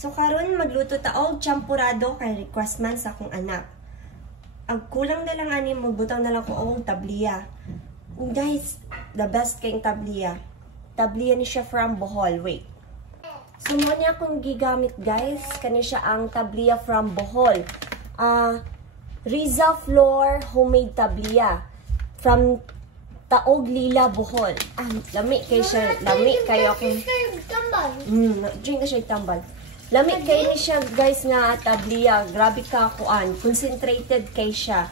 So karon magluto ta og champurado kay request man sa akong anak. Ang kulang na lang ani magbutaw na lang ko og tabliya. Guys, the best kayong tabliya. Tabliya ni siya from Bohol. Wait. So mo niya akong gigamit guys, kani siya ang tabliya from Bohol. Riza Floor homemade tabliya from Taog Lila, Bohol. Lami kay siya, lami kayo akong drink na siya tambal. Lami kay ni siya guys nga tabliya, grabe ka kuan, concentrated kay siya.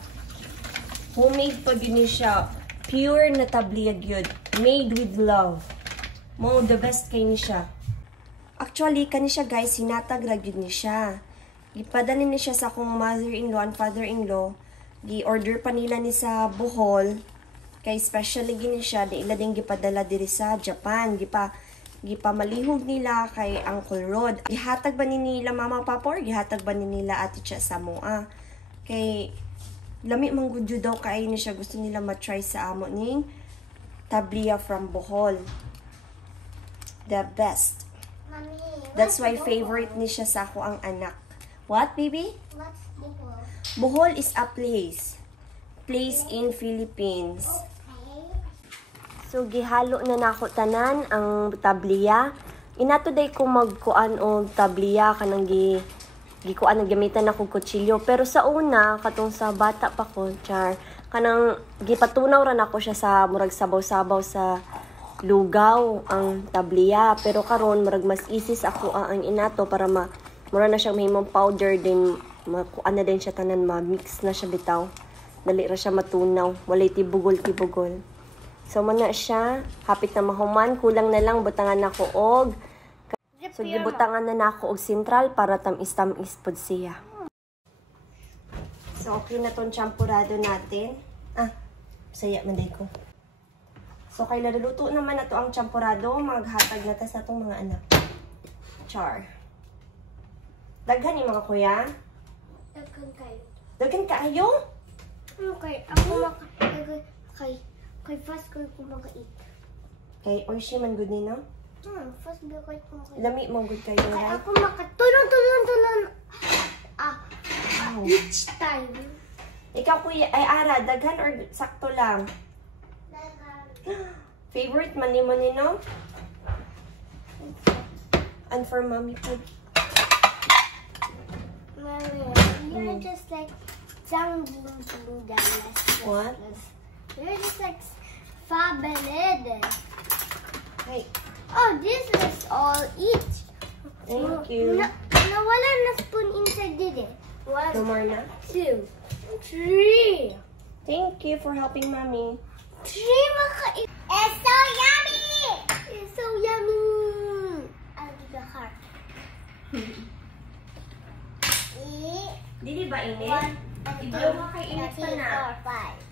Homemade pa gini siya, pure na tabliya gyud, made with love. Mo the best kay ni siya. Actually kani siya guys, sinatag ra gyud ni siya. Gipadali ni siya sa akong mother-in-law and father-in-law. Gi-order pa nila ni sa Bohol. Kay specially gini siya, di ila din gipadala diri sa Japan. Gipa malihog nila kay Uncle Rod. Gihatag ba ni nila mama papa or gihatag ba ni nila ati siya sa moa? Kay lami man gud daw kay ni siya, gusto nila ma-try sa amo ning tabliya from Bohol. The best. Mommy, that's why favorite ni siya sa ako ang anak. What, baby? What's Bohol? Bohol is a place in Philippines. So gihalo na nako tanan ang tabliya. Inato day ko magkuan og tabliya kanang gikuan ang gamitan ako kutsilyo, pero sa una katong sa bata pa ko char kanang gipatunaw ra nako siya sa murag sabaw-sabaw sa lugaw ang tabliya, pero karon murag mas isis ako ang inato para mura na siyang mahimong powder din, makuan na din siya tanan, ma-mix na siya bitaw. Dali ra siya matunaw, walay tibugol-tibugol. So mana siya, hapit na mahuman, kulang na lang butangan nako og so gibutangan na nako og sentral para tamis-tamis pod siya. So okay na tong champurado natin. Saya man day ko. So kay luluto naman na to ang champurado, maghatag na ta sa atong mga anak. Char. Daghan ni mga kuya? Daghan kayo. Daghan kaayo? Okay, ako kay fast ko kumakain. Kay Orshi man good ni no? Fast ko kumakain. Lami mo good kayo, Kay right? ako makatulong. Each time. Ikaw kuya, ay ara, daghan or sakto lang? Favorite man ni mo ni no? And for mommy food. Mommy, you're just like down. What? You're just like fabulous. Hey. Oh, this is all each. Thank you. No, wala na spoon inside did it. No more na? 2, 3. Thank you for helping mommy. 3 makain. It's so yummy! It's so yummy! I'll give the heart. Dili ba init? 1, 2, 3, 4, 5.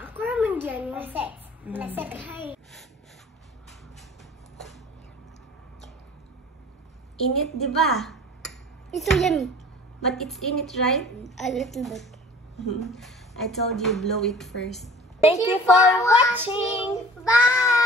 Ako naman dyan. 6. Init, di ba? It's so yummy. But it's in it, right? A little bit. I told you, blow it first. Thank you for watching. Bye!